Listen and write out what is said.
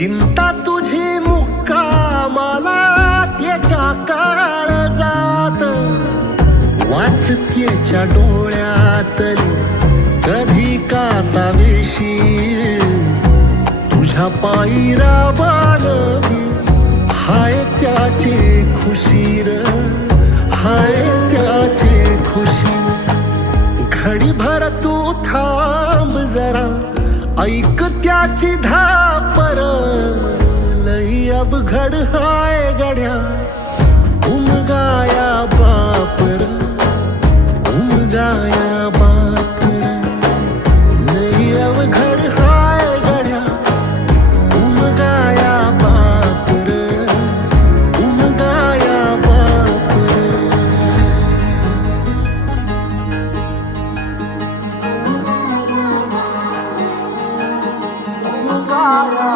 चिंता तुझी मुक्कामाला त्याच्या काळजात, वाचतेच्या डोळ्यातली कधी कासावेशी, तुझ्या पायी राबानवी हाय त्याचे खुशीर, हाय त्याचे खुशी. घडीभर तू थांब जरा, ऐक त्याची धापर, लई अवघड